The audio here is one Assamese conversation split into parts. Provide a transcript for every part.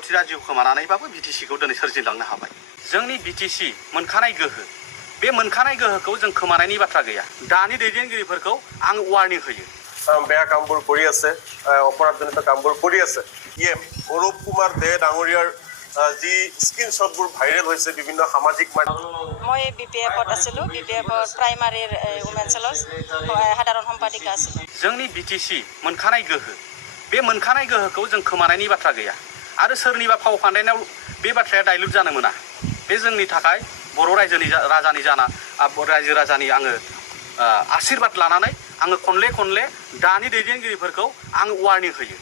अबथिरा जिउ खोमानानैबाबो बिटिसिखौ दिनै सोरजिलांनो हाबाय। जोंनि बिटिसि मोनखानाय गोहो, बे मोनखानाय गोहोखौ जों खोमानायनि बाथ्रा गैया। दानि दैदेनगिरिफोरखौ आं वार्निं होयो। বেয়া কামবোৰ কৰি আছে, অপৰাধজনিত কামবোৰ কৰি আছে। অৰূপ কুমাৰ দে ডাঙৰীয়াৰ যি স্ক্ৰীনশ্বটবোৰ ভাইৰেল হৈছে বিভিন্ন সামাজিক মাধ্যম। মই BPF-ত আছিলোঁ, BPF-ৰ প্ৰাইমাৰীৰ উমেন চেলৰ সাধাৰণ সম্পাদিকা আছিলোঁ। जोंनि बिटिसि मोनखानाय गोहो, बे मोनखानाय गोहोखौ जों खोमानायनि बाथ्रा गैया आरो सोरनिबा फाव फान्दायनायाव बे बाथ्राया डाइल्युट जानो मोना। बे जोंनि थाखाय बर' रायजो राजानि आङो आशीर्बाद लानानै आङो खनले दानि दैदेनगिरिफोरखौ आं वार्निं होयो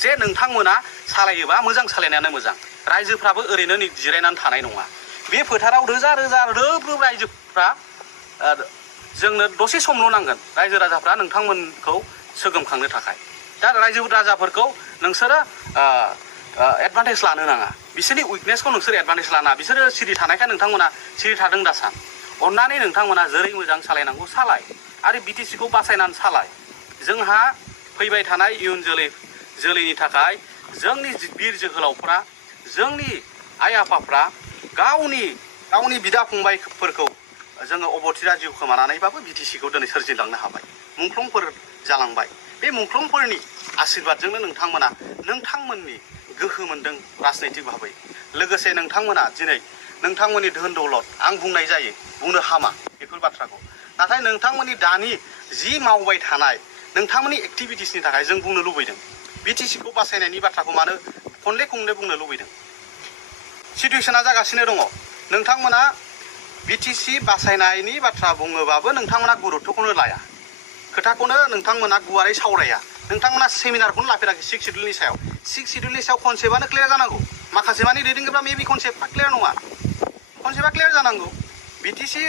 जे नोंथांमोना सालायोबा मोजां सालायनायानो मोजां। रायजोफ्राबो ओरैनो जिरायनानै थानाय नङा। बे फोथाराव रोजा रोब रायजोफ्रा जोंनो दसे समल' नांगोन रायजो राजाफ्रा नोंथांमोनखौ सोगोमखांनो थाखाय। दा रायजो राजाफोरखौ नोंसोरो एडभान्टेज लानो नाङा। बिसोरनि उइकनेसखौ नोंसोर एडभान्टेज लाना, बिसोरो सिरि थानायखाय नोंथांमोना सिरि थादों दासान। अन्नानै नोंथांमोना जेरै मोजां सालायनांगौ सालाय आरो बिटिसिखौ बासायनानै सालाय। जोंहा फैबाय थानाय इयुन जोलैनि थाखाय जोंनि बिर जोहोलावफ्रा, जोंनि आइ आफाफ्रा गावनि बिदा फंबायफोरखौ जोङो अबथिरा जिउ खोमानानैबाबो बिटिसिखौ दिनै सोरजिलांनो हाबाय। मुंख्लंफोर जालांबाय। बे मुंख्लंफोरनि आशीर्बादजोंनो नोंथांमोना नोंथांमोननि गोहो मोनदों राजनैतिक भाबै। लोगोसे नोंथांमोना दिनै नोंथांमोननि धोन दौलत, आं बुंनाय जायो, बुंनो हामा बेफोर बाथ्राखौ। नाथाय नोंथांमोननि दानि जि मावबाय थानाय नोंथांमोननि एक्टिभिटिसनि थाखाय जों बुंनो लुबैदों। बिटिसिखौ बासायनायनि बाथ्राखौ मानो खनले बुंनो लुबैदों? सिटुवेसना जागासिनो दङ। नोंथांमोना बिटिसि बासायनायनि बाथ्रा बुङोबाबो नोंथांमोना गुरुत्वखौनो लाया, खोथाखौनो नोंथांमोना गुवारै सावराया। नोंथांमोना सेमिनारखौनो लाफेराखै 6 सिडिउलनि सायाव। 6 सिडिउलनि सायाव कनसेप्टआनो क्लियार जानांगौ। माखासे मानि दैदेनगिरिफ्रा मेबि कनसेप्टआ क्लियार नङा। कनसेप्टआ क्लियार जानांगौ। बिटिसि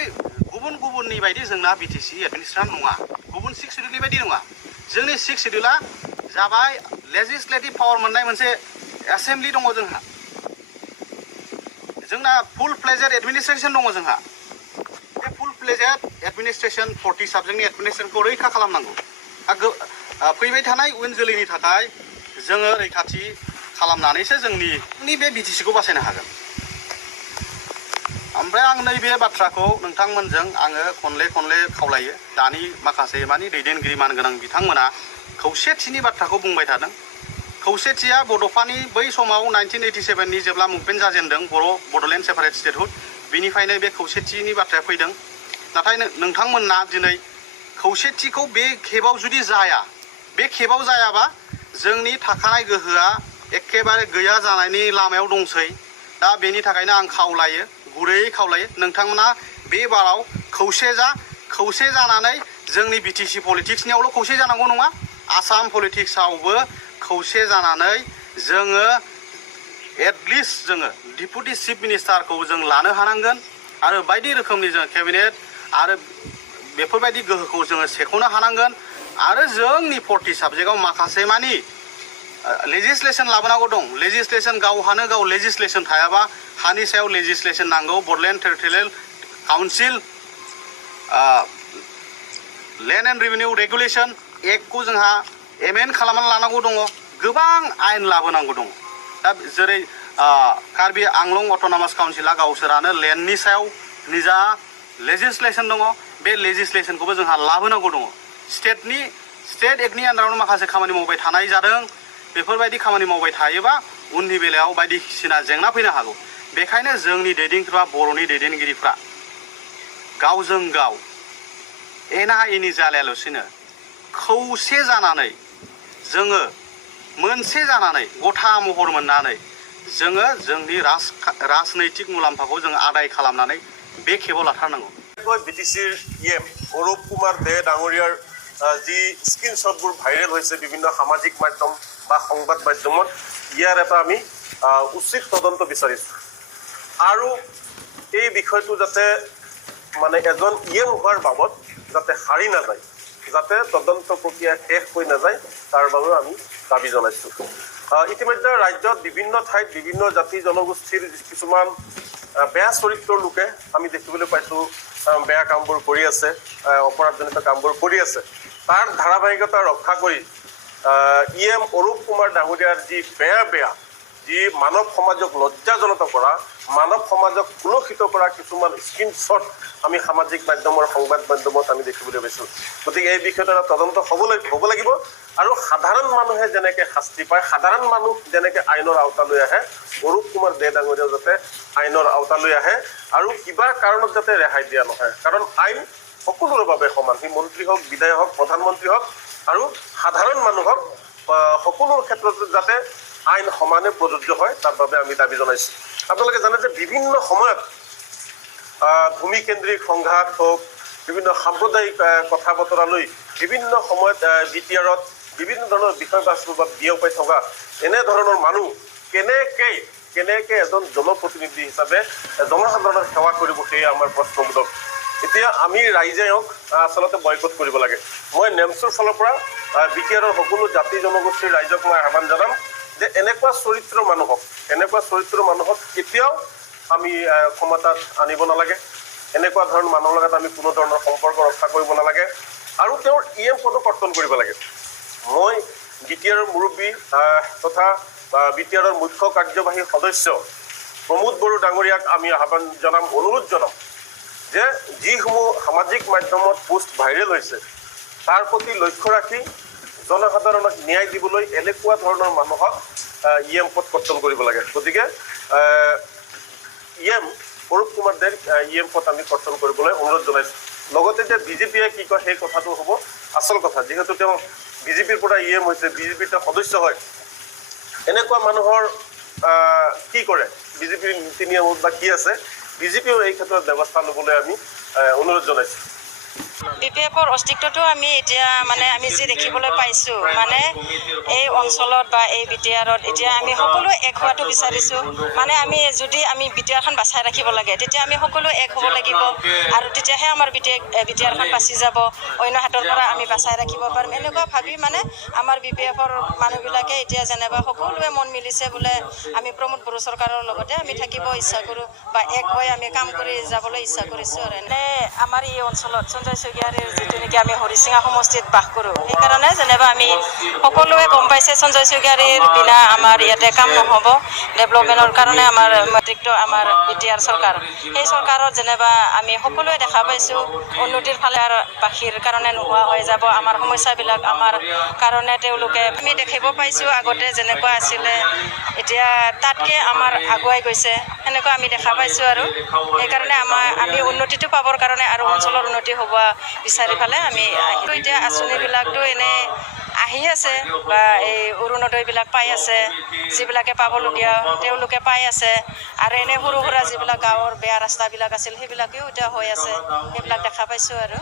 गुबुननि बायदि जोंना बिटिसि एडमिनिस्ट्रेसन नङा, गुबुन 6 सिडिउलनि बायदि नङा। जोंनि 6 सिडिउला जाबाय लेजिस्लेटिभ पावार मोननाय मोनसे एसेम्बलि दङ जोंना फुल फ्लेजेड एडमिनिस्ट्रेसन दङ जोंहा। बे फुल फ्लेजेड एडमिनिस्ट्रेसन 40 साबजेक्टनि एडमिनिस्ट्रेसनखौ रैखा खालामनांगौ। फैबाय थानाय उन जोलैनि थाखाय जोङो रैखाथि खालामनानैसो जोंनि बे बिटिसिखौ बासायनो हागोन। ओमफ्राय आं नैबे बाथ्राखौ नोंथांमोनजों आङो खनले खावलायो। दानि माखासे मानि दैदेनगिरि मानगोनां बिथांमोना खौसेथिनि बाथ्राखौ बुंबाय थादों। खौसेथिया बड'फानि बै समाव 1987नि जेब्ला मुभमेन्ट जाजेनदों बड'लेण्ड सेपारेट स्टेटहुड, बिनिफ्रायनो बे खौसेथिनि बाथ्राया फैदों। नाथाय नोंथांमोना दिनै खौसेथिखौ बे खेबाव जुदि जाया, बे खेबाव जायाबा जोंनि थाखानाय गोहोआ एखेबारे गैया जानायनि लामायाव दंसै। दा बेनि थाखायनो आं खावलायो, गुरैयै खावलायो, नोंथांमोना बे बाराव खौसे जानानै जोंनि बिटिसि पलिटिक्सनियावल' खौसे जानांगौ नङा, आसाम पलिटिक्सआवबो खौसे जानानै जोङो एटलिस्ट जोङो डिपुटि चिफ मिनिस्टारखौ जों लानो हानांगोन आरो बायदि रोखोमनि जों केबिनेट आरो बेफोरबायदि गोहोखौ जोङो सेख'नो हानांगोन। आरो जोंनि 40 साबजेक्टआव माखासे मानि लेजिस्लेसन लाबोनांगौ दं। लेजिस्लेसन गावहानो गाव लेजिस्लेसन थायाबा हानि सायाव लेजिस्लेसन नांगौ। Bodoland territorial council, land and revenue regulation एक्टखौ जोंहा एमेन्ड खालामनानै लानांगौ दङ। गोबां आयेन लाबोनांगौ दङ। दा जेरै कार्बि आंलं अट'नमास काउन्सिला गावसोरानो लेन्डनि सायाव निजा लेजिस्लेसन दङ। बे लेजिस्लेसनखौबो जोंहा लाबोनांगौ दङ। स्टेट एक्टनि आन्दारावनो माखासे खामानि मावबाय थानाय जादों। बेफोरबायदि खामानि मावबाय थायोबा उननि बेलायाव बायदिसिना जेंना फैनो हागौ। बेखायनो जोंनि दैदेनगिरिफ्रा, बर'नि दैदेनगिरिफ्रा गावजों गाव एना एनि जालायालासिनो खौसे जानानै जोङो मोनसे जानानै गथा महर मोननानै जोङो जोंनि राजनैतिक मुलाम्फाखौ जोङो आदाय खालामनानै बे खेबाव लाथारनांगौ। বিটিচিৰ অৰূপ কুমাৰ দে ডাঙৰীয়াৰ যি স্ক্ৰীনশ্বটবোৰ ভাইৰেল হৈছে বিভিন্ন সামাজিক মাধ্যম বা সংবাদ মাধ্যমত, ইয়াৰ এটা আমি উচিত তদন্ত বিচাৰিছোঁ। আৰু এই বিষয়টো যাতে মানে এজন হোৱাৰ বাবদ যাতে হাৰি নাযায়, যাতে তদন্ত প্ৰক্ৰিয়া শেষ হৈ নাযায়, তাৰ বাবেও আমি দাবী জনাইছোঁ। ইতিমধ্যে ৰাজ্যত বিভিন্ন ঠাইত বিভিন্ন জাতি জনগোষ্ঠীৰ কিছুমান বেয়া চৰিত্ৰৰ লোকে আমি দেখিবলৈ পাইছোঁ বেয়া কামবোৰ কৰি আছে, অপৰাধজনিত কামবোৰ কৰি আছে। তাৰ ধাৰাবাহিকতা ৰক্ষা কৰি অৰূপ কুমাৰ ডাঙৰীয়াৰ যি বেয়া যি মানৱ সমাজক লজ্জাজনিত কৰা মানৱ সমাজক কুলসিত কৰা কিছুমান স্ক্ৰীনশ্বট আমি সামাজিক মাধ্যমৰ সংবাদ মাধ্যমত আমি দেখিবলৈ পাইছোঁ গতিকে এই বিষয়ত এটা তদন্ত হ'ব লাগিব আৰু সাধাৰণ মানুহে যেনেকৈ শাস্তি পায় সাধাৰণ মানুহ যেনেকৈ আইনৰ আওতালৈ আহে অৰূপ কুমাৰ দে ডাঙৰীয়াও যাতে আইনৰ আওতালৈ আহে আৰু কিবা কাৰণত যাতে ৰেহাই দিয়া নহয় কাৰণ আইন সকলোৰে বাবে সমান সি মন্ত্ৰী হওক বিধায়ক হওক প্ৰধানমন্ত্ৰী হওক আৰু সাধাৰণ মানুহক সকলোৰ ক্ষেত্ৰতে যাতে আইন সমানে প্ৰযোজ্য হয় তাৰ বাবে আমি দাবী জনাইছোঁ আপোনালোকে জানে যে বিভিন্ন সময়ত ভূমিকেন্দ্ৰিক সংঘাত হওক বিভিন্ন সাম্প্ৰদায়িক কথা বতৰালৈ বিভিন্ন সময়ত বিটিআৰত বিভিন্ন ধৰণৰ বিষয়বস্তু বা বিয়পাই থকা এনেধৰণৰ মানুহ কেনেকৈ এজন জনপ্ৰতিনিধি হিচাপে জনসাধাৰণৰ সেৱা কৰিব সেয়ে আমাৰ প্ৰশ্নবোধক এতিয়া আমি ৰাইজেওক আচলতে বয়কট কৰিব লাগে মই নেমছৰ ফালৰ পৰা বিটিআৰৰ সকলো জাতি জনগোষ্ঠীৰ ৰাইজক মই আহ্বান জনাম যে এনেকুৱা চৰিত্ৰৰ মানুহক কেতিয়াও আমি ক্ষমতাত আনিব নালাগে এনেকুৱা ধৰণৰ মানুহৰ লগত আমি কোনো ধৰণৰ সম্পৰ্ক ৰক্ষা কৰিব নালাগে আৰু তেওঁৰ EM পদো কৰ্তন কৰিব লাগে মই বিটিআৰৰ মুৰব্বী তথা বিটিআৰৰ মুখ্য কাৰ্যবাহী সদস্য প্ৰমোদ বড়ো ডাঙৰীয়াক আমি আহ্বান জনাম অনুৰোধ জনাম যে যিসমূহ সামাজিক মাধ্যমত পোষ্ট ভাইৰেল হৈছে তাৰ প্ৰতি লক্ষ্য ৰাখি জনসাধাৰণক ন্যায় দিবলৈ এনেকুৱা ধৰণৰ মানুহক EM পদ কৰ্তন কৰিব লাগে গতিকে অৰূপ কুমাৰ দেৰ EM পদ আমি কৰ্তন কৰিবলৈ অনুৰোধ জনাইছোঁ লগতে যে বিজেপিয়ে কি কয় সেই কথাটো হ'ব আচল কথা যিহেতু তেওঁ বিজেপিৰ পৰা EM হৈছে বিজেপিৰ তেওঁ সদস্য হয় এনেকুৱা মানুহৰ কি কৰে বিজেপিৰ নীতি নিয়মত বা কি আছে বিজেপিও এই ক্ষেত্ৰত ব্যৱস্থা ল'বলৈ আমি অনুৰোধ জনাইছোঁ BPFৰ অস্তিত্বটো আমি এতিয়া মানে আমি যি দেখিবলৈ পাইছোঁ মানে এই অঞ্চলত বা এই বিটিআৰত এতিয়া আমি সকলো এক হোৱাটো বিচাৰিছোঁ মানে আমি যদি আমি বিটিআৰখন বাচাই ৰাখিব লাগে তেতিয়া আমি সকলো এক হ'ব লাগিব আৰু তেতিয়াহে আমাৰ বিটিআৰখন বাচি যাব অন্য হাতৰ পৰা আমি বাচাই ৰাখিব পাৰিম এনেকুৱা ভাবি মানে আমাৰ BPFৰ মানুহবিলাকে এতিয়া যেনিবা সকলোৱে মন মিলিছে বোলে আমি প্ৰমোদ বড়ো চৰকাৰৰ লগতে আমি থাকিব ইচ্ছা কৰোঁ বা এক হৈ আমি কাম কৰি যাবলৈ ইচ্ছা কৰিছোঁ আৰু এনে আমাৰ এই অঞ্চলত সঞ্জয় শইকীয়াৰ যিটো নেকি আমি হৰিচিঙা সমষ্টিত বাস কৰোঁ সেইকাৰণে যেনিবা আমি সকলোৱে গম পাইছে সঞ্জয় শইকীয়াৰ বিনা আমাৰ ইয়াতে কাম নহ'ব ডেভেলপমেণ্টৰ কাৰণে আমাৰ আমাৰ বিটিআৰ চৰকাৰ সেই চৰকাৰত যেনিবা আমি সকলোৱে দেখা পাইছোঁ উন্নতিৰ ফালে আৰু বাসীৰ কাৰণে নোহোৱা হৈ যাব আমাৰ সমস্যাবিলাক আমাৰ কাৰণে তেওঁলোকে আমি দেখিব পাইছোঁ আগতে যেনেকুৱা আছিলে এতিয়া তাতকৈ আমাৰ আগুৱাই গৈছে সেনেকুৱা আমি দেখা পাইছোঁ আৰু সেইকাৰণে আমি উন্নতিটো পাবৰ কাৰণে আৰু অঞ্চলৰ উন্নতি হ'ব বিচাৰি পেলাই আমি এতিয়া আঁচনিবিলাকতো এনেই আহি আছে বা এই অৰুণোদয়বিলাক পাই আছে যিবিলাকে পাবলগীয়া তেওঁলোকে পাই আছে আৰু এনে সৰু সুৰা যিবিলাক গাঁৱৰ বেয়া ৰাস্তাবিলাক আছিল সেইবিলাকেও এতিয়া হৈ আছে সেইবিলাক দেখা পাইছোঁ আৰু